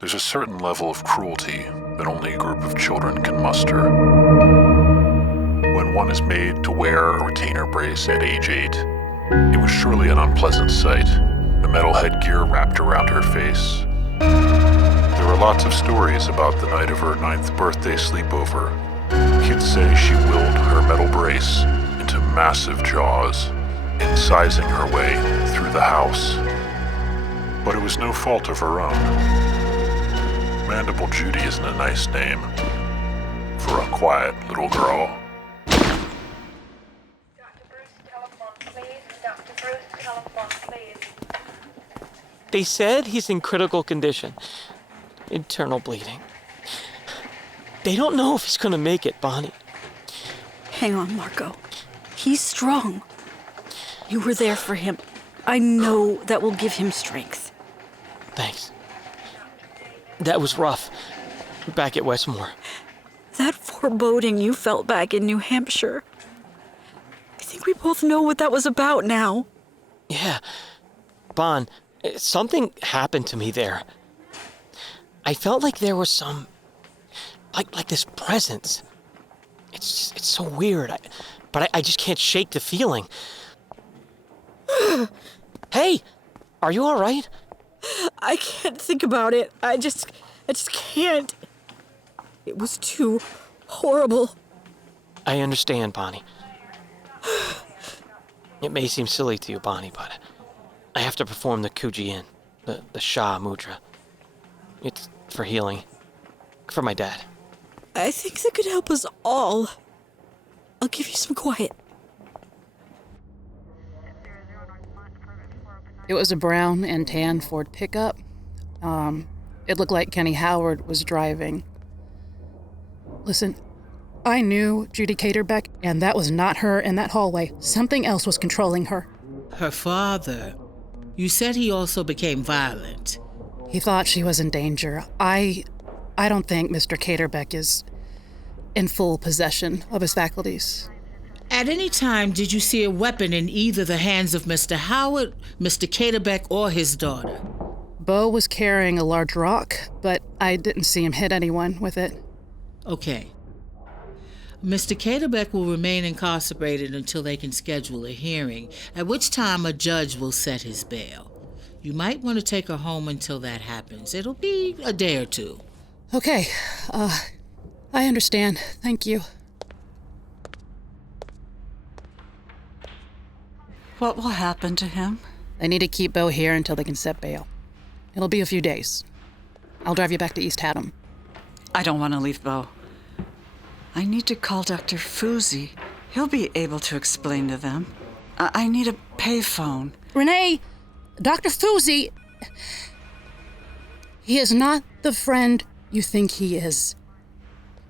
There's a certain level of cruelty that only a group of children can muster. When one is made to wear a retainer brace at age 8, it was surely an unpleasant sight, the metal headgear wrapped around her face. There are lots of stories about the night of her 9th birthday sleepover. Kids say she willed her metal brace into massive jaws, incising her way through the house. But it was no fault of her own. Mandible Judy isn't a nice name for a quiet little girl. Dr. Bruce, telephone, please. Dr. Bruce, telephone, please. They said he's in critical condition. Internal bleeding. They don't know if he's gonna make it, Bonnie. Hang on, Marco. He's strong. You were there for him. I know that will give him strength. Thanks. That was rough. Back at Westmore. That foreboding you felt back in New Hampshire. I think we both know what that was about now. Yeah. Bon, something happened to me there. I felt like there was some... Like this presence. It's so weird. But I just can't shake the feeling. Hey! Are you all right? I can't think about it. I just can't. It was too horrible. I understand, Bonnie. It may seem silly to you, Bonnie, but I have to perform the Kuji-in, the Shah Mudra. It's for healing. For my dad. I think that could help us all. I'll give you some quiet. It was a brown and tan Ford pickup. It looked like Kenny Howard was driving. Listen, I knew Judy Kaderbeck, and that was not her in that hallway. Something else was controlling her. Her father. You said he also became violent. He thought she was in danger. I don't think Mr. Kaderbeck is in full possession of his faculties. At any time, did you see a weapon in either the hands of Mr. Howard, Mr. Kaderbeck, or his daughter? Bo was carrying a large rock, but I didn't see him hit anyone with it. Okay. Mr. Kaderbeck will remain incarcerated until they can schedule a hearing, at which time a judge will set his bail. You might want to take her home until that happens. It'll be a day or two. Okay. I understand. Thank you. What will happen to him? They need to keep Bo here until they can set bail. It'll be a few days. I'll drive you back to East Haddam. I don't want to leave Bo. I need to call Dr. Fusi. He'll be able to explain to them. I need a payphone. René! Dr. Fusi! He is not the friend you think he is.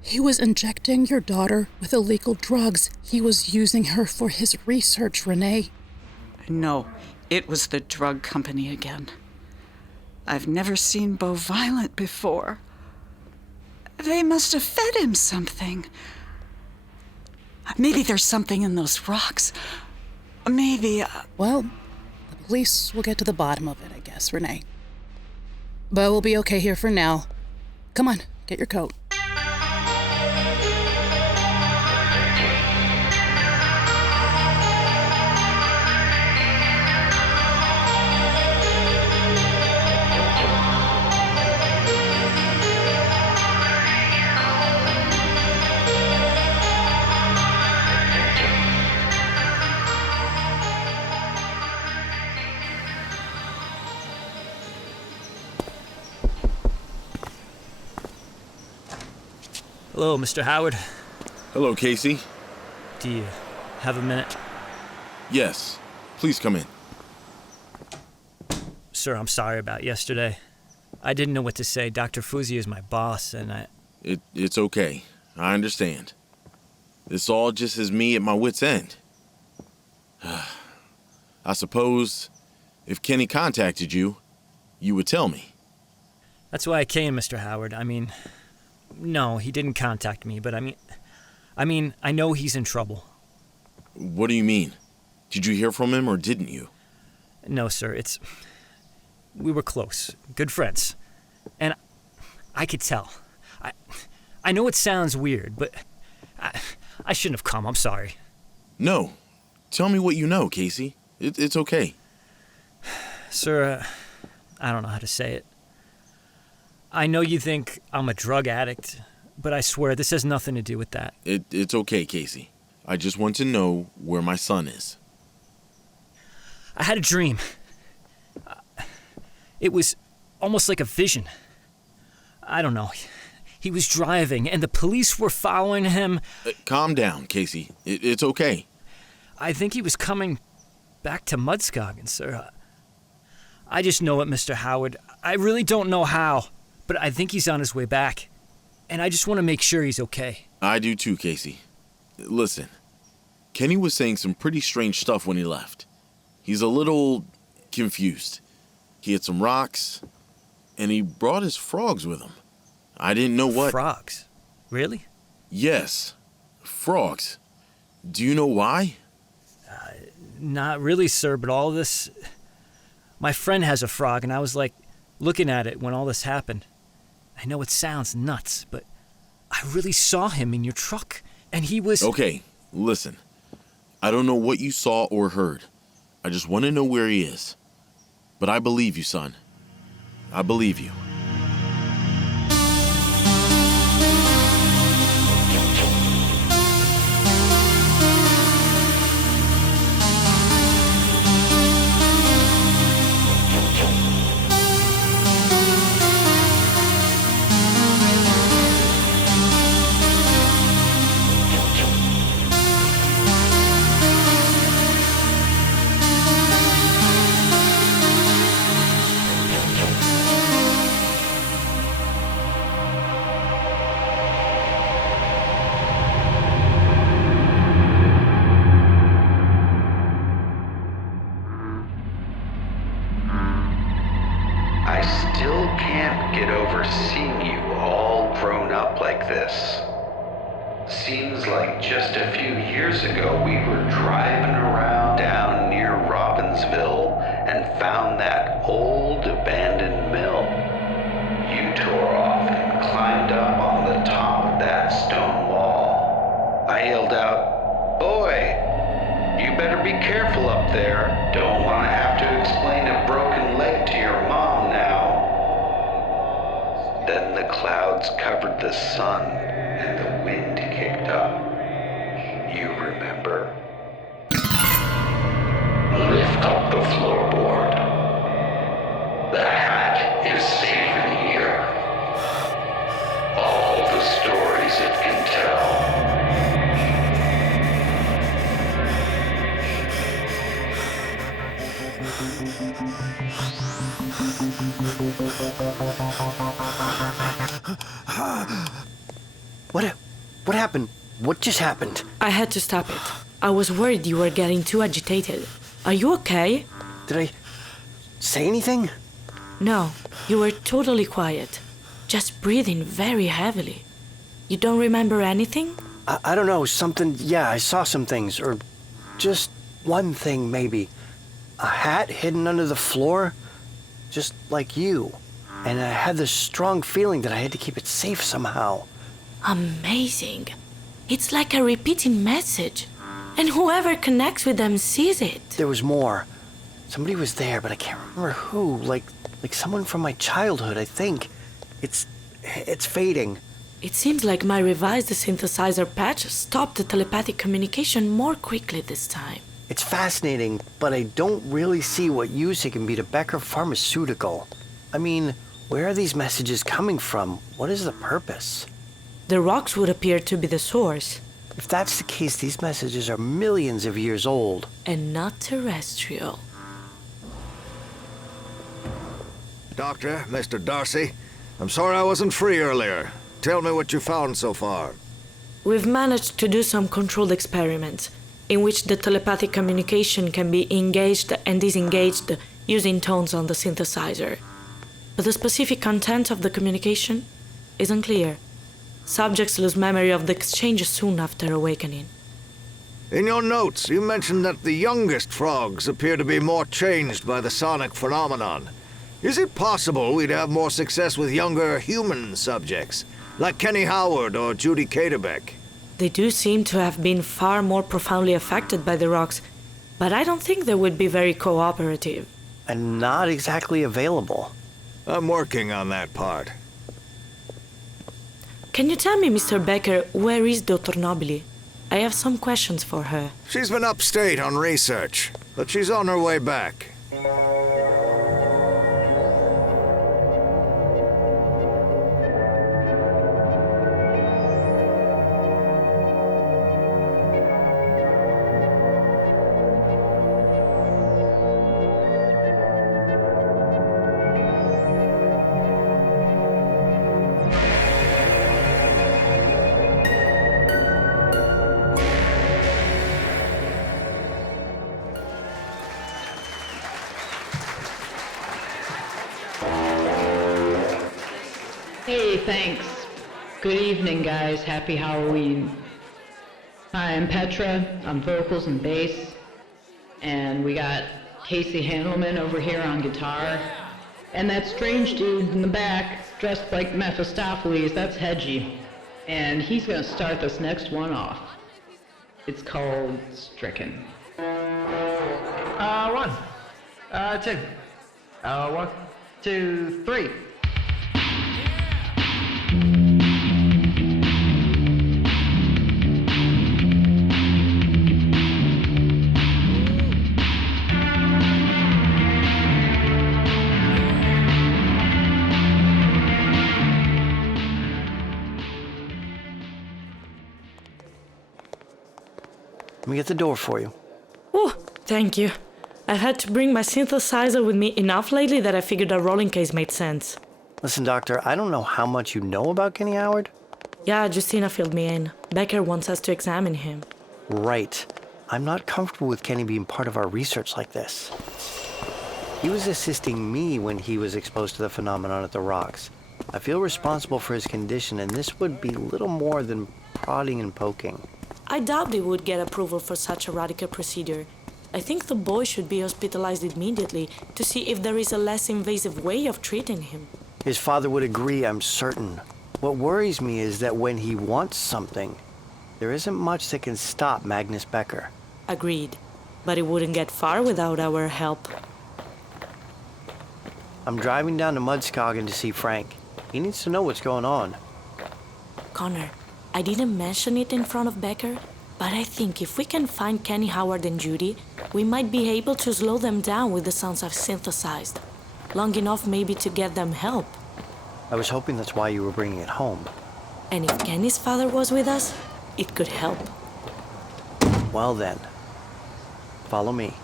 He was injecting your daughter with illegal drugs. He was using her for his research, René. No, it was the drug company again. I've never seen Bo violent before. They must have fed him something. Maybe there's something in those rocks. Maybe... Well, the police will get to the bottom of it, I guess, René. Bo will be okay here for now. Come on, get your coat. Hello, Mr. Howard. Hello, Casey. Do you have a minute? Yes. Please come in. Sir, I'm sorry about yesterday. I didn't know what to say. Dr. Fusi is my boss, and It's okay. I understand. This all just has me at my wit's end. I suppose if Kenny contacted you, you would tell me. That's why I came, Mr. Howard. No, he didn't contact me, but I know he's in trouble. What do you mean? Did you hear from him or didn't you? No, sir, we were close. Good friends. And I could tell. I know it sounds weird, but I shouldn't have come. I'm sorry. No. Tell me what you know, Casey. It's okay. Sir, I don't know how to say it. I know you think I'm a drug addict, but I swear this has nothing to do with that. It's okay, Casey. I just want to know where my son is. I had a dream. It was almost like a vision. I don't know. He was driving, and the police were following him. Calm down, Casey. It's okay. I think he was coming back to Mudskoggin, sir. I just know it, Mr. Howard. I really don't know how, but I think he's on his way back. And I just want to make sure he's okay. I do too, Casey. Listen, Kenny was saying some pretty strange stuff when he left. He's a little confused. He had some rocks, and he brought his frogs with him. I didn't know what... Frogs? Really? Yes, frogs. Do you know why? Not really, sir, but all this... My friend has a frog, and I was, looking at it when all this happened. I know it sounds nuts, but I really saw him in your truck, and he was... Okay, listen. I don't know what you saw or heard. I just want to know where he is. But I believe you, son. I believe you. Seems like just a few years ago we were driving around down near Robbinsville and found that old abandoned mill. You tore off and climbed up on the top of that stone wall. I yelled out, "Boy, you better be careful up there. Don't want to have to explain a broken leg to your mom now." Then the clouds covered the sun and the wind kicked up. You remember? Lift up the floorboard. The hat is safe in here. All the stories it can tell. What happened? What just happened? I had to stop it. I was worried you were getting too agitated. Are you okay? Did I say anything? No, you were totally quiet. Just breathing very heavily. You don't remember anything? I don't know, something, yeah, I saw some things, or just one thing maybe. A hat hidden under the floor, just like you. And I had this strong feeling that I had to keep it safe somehow. Amazing. It's like a repeating message. And whoever connects with them sees it. There was more. Somebody was there, but I can't remember who. Like someone from my childhood, I think. It's fading. It seems like my revised synthesizer patch stopped the telepathic communication more quickly this time. It's fascinating, but I don't really see what use it can be to Becker Pharmaceutical. I mean, where are these messages coming from? What is the purpose? The rocks would appear to be the source. If that's the case, these messages are millions of years old. And not terrestrial. Doctor, Mr. Darcy, I'm sorry I wasn't free earlier. Tell me what you found so far. We've managed to do some controlled experiments in which the telepathic communication can be engaged and disengaged using tones on the synthesizer. But the specific content of the communication is unclear. Subjects lose memory of the exchange soon after awakening. In your notes, you mentioned that the youngest frogs appear to be more changed by the sonic phenomenon. Is it possible we'd have more success with younger human subjects, like Kenny Howard or Judy Kaderbeck? They do seem to have been far more profoundly affected by the rocks, but I don't think they would be very cooperative. And not exactly available. I'm working on that part. Can you tell me, Mr. Becker, where is Dr. Nobili? I have some questions for her. She's been upstate on research, but she's on her way back. Hey, thanks. Good evening, guys. Happy Halloween. Hi, I'm Petra. I'm vocals and bass. And we got Casey Handleman over here on guitar. And that strange dude in the back, dressed like Mephistopheles, that's Hedgie. And he's gonna start this next one off. It's called Stricken. 1, 2, 1, 2, 3. Let me get the door for you. Oh, thank you. I've had to bring my synthesizer with me enough lately that I figured a rolling case made sense. Listen, Doctor, I don't know how much you know about Kenny Howard. Yeah, Justina filled me in. Becker wants us to examine him. Right. I'm not comfortable with Kenny being part of our research like this. He was assisting me when he was exposed to the phenomenon at the rocks. I feel responsible for his condition, and this would be little more than prodding and poking. I doubt they would get approval for such a radical procedure. I think the boy should be hospitalized immediately to see if there is a less invasive way of treating him. His father would agree, I'm certain. What worries me is that when he wants something, there isn't much that can stop Magnus Becker. Agreed. But it wouldn't get far without our help. I'm driving down to Mudskoggin to see Frank. He needs to know what's going on. Connor, I didn't mention it in front of Becker, but I think if we can find Kenny Howard and Judy, we might be able to slow them down with the sounds I've synthesized. Long enough maybe to get them help. I was hoping that's why you were bringing it home. And if Kenny's father was with us, it could help. Well then, follow me.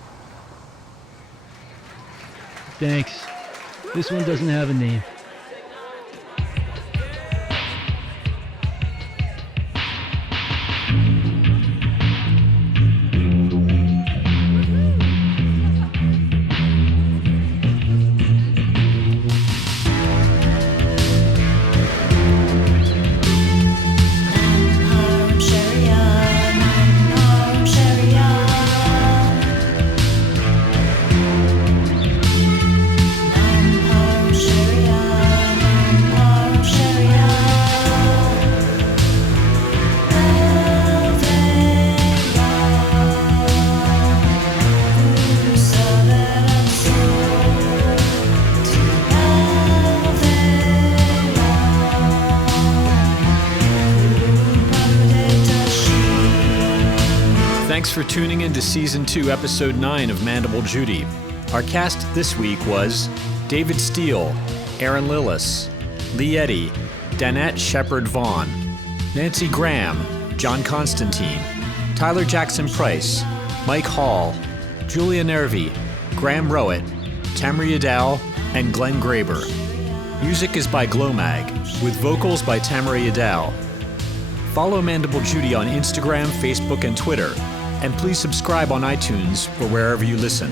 Thanks. This one doesn't have a name. Thanks for tuning in to Season 2, Episode 9 of Mandible Judy. Our cast this week was David Steele, Erin Lillis, Lee Eddy, Danette Shepard-Vaughn, Nancy Graham, John Constantine, Tyler Jackson Price, Mike Hall, Giulia Nervi, Graham Rowat, Tamara Yadao, and Glenn Graber. Music is by Glowmag, with vocals by Tamara Yadao. Follow Mandible Judy on Instagram, Facebook, and Twitter, and please subscribe on iTunes or wherever you listen.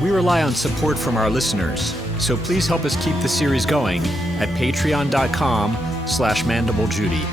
We rely on support from our listeners, so please help us keep the series going at patreon.com/mandiblejudy.